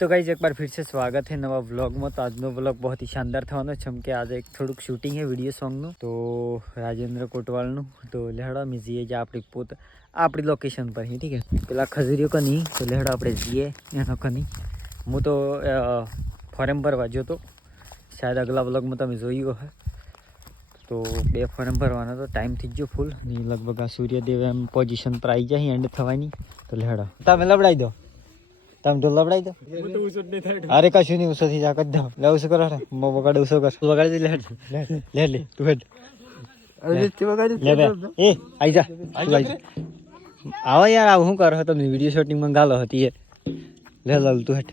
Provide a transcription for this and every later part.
तो गाइज एक बार फिर से स्वागत है નવા વ્લોગમાં તો આજનો વ્લોગ બહુ ही શાનદાર થવાનો છે કેમ કે આજે એક થોડુંક શૂટિંગ છે વિડીયો સોંગનું તો રાજેન્દ્ર કોટવાલનું તો લેહડો અમે જઈએ જે આપણી પોત આપણી લોકેશન પર હી ઠીક છે પેલા ખજૂરીઓ કની તો લેહડો આપણે જઈએ એનો કની હું તો ફોરેમ પર વાંચ્યો તો શાયદ અગલા વ્લોગમાં તમે જોયું હશે તો બે ફોરમ ભરવાનો તો ટાઈમ થઈ ગયો ફૂલ અને લગભગ આ સૂર્યદેવ એમ પોઝિશન પર આવી જાય એન્ડ થવાની તો લેહડો તમે લબડાઈ દો તમે ઢોલ લબડાઈ દો અરે કશું નહીં ઉસો થી જા કર દો લે ઉસો કરો મો બગાડ ઉસો કર બગાડી દે લે લે લે તું હેડ લે બે એ આઈ જા તું આઈ જા આવો યાર આવું શું કરો તમે વિડીયો શૂટિંગ માં ગાલો હતી એ લે લાલ તું હેડ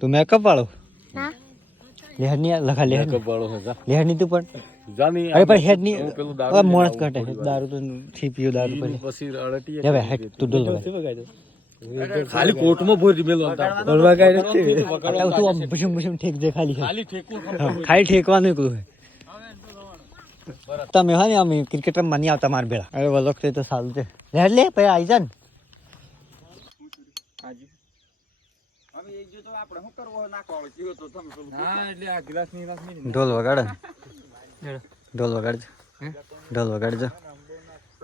તું મેકઅપ વાળો ના લેહડ ની લખા લેહડ વાળો છે જા લેહડ ની તું પણ જાની અરે પણ હેડ ની પેલું હવે મોણસ કાઢે દારૂ તો થી પીયો દારૂ પછી પછી અડટી લે બે હેડ તું ડોલ લગાડ ખાલી કોટમાં ભરી મેલો ડોલ લગાડ છે એટલે તું આમ ભૂસમ ભૂસમ ઠેક દે ખાલી ખાલી ઠેકવું હા, ખાલી ઠેકવાનું એકલું હે તમે હા ને અમે ક્રિકેટ રમવા નહીં આવતા મારા ભેળા અરે વલોક તો સારું છે લે લે પછી આવી જા ને હા એટલે આ ગ્લાસ ની ગ્લાસ ની ઢોલ વગાડ ઢોલ વગાડજો ઢોલ વગાડજો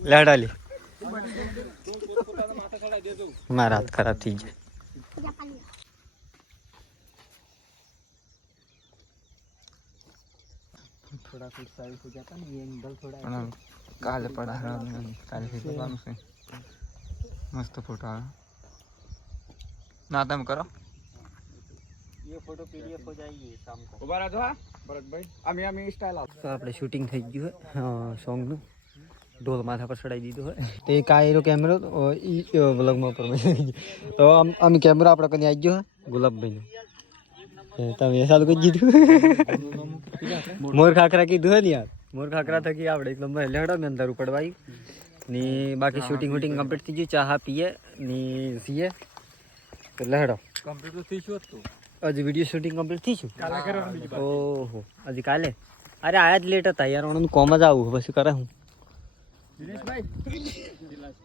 છે લેડા લે મારા હાથ ખરાબ થઈ જાય થોડા ફૂટ સાઈડ હો જાતા ને એંગલ થોડા પણ કાલે પડા કાલે ફેરવાનું છે મસ્ત ફોટો આવે ના તમે કરો ये फोटो पीडीएफ हो जाएगी शाम को ઉભા રહેજો હા ભરતભાઈ અમે અમે સ્ટાઇલ આપ તો આપણે શૂટિંગ થઈ ગયું હે સોંગનું ઢોલ માથા પર ચડાવી દીધું હોય તો એક આ એરો કેમેરો ઈ વ્લોગમાં પર તો આમ આમ કેમેરો આપણે કને આવી ગયો હે ગુલાબભાઈનો તમે એ સાલ કહી દીધું મોર ખાખરા કીધું હે ને યાર મોર ખાખરા થકી આપણે એક નંબર લેવડો મેં અંદર ઉપડવાયું ને બાકી શૂટિંગ વૂટિંગ કમ્પ્લીટ થઈ ગયું ચા પીએ ને સીએ તો લેડો કમ્પ્લીટ તો થઈ શું હતું હજી વીડિયો શૂટિંગ કમ્પ્લીટ થઈ શું ઓહો હજી કાલે અરે આયા જ લેટ હતા યાર ઓનું કોમ જ આવું પછી કરે હું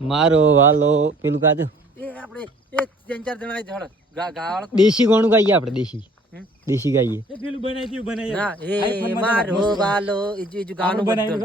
મારો વાલો પેલું કાજો એ આપણે એક ત્રણ ચાર જણા જળ ગાળ દેશી ગોણું ગાઈએ આપણે દેશી. દેશી ગાઈએ. ના એ મારો વાલો એ જો જો બનાવ્યું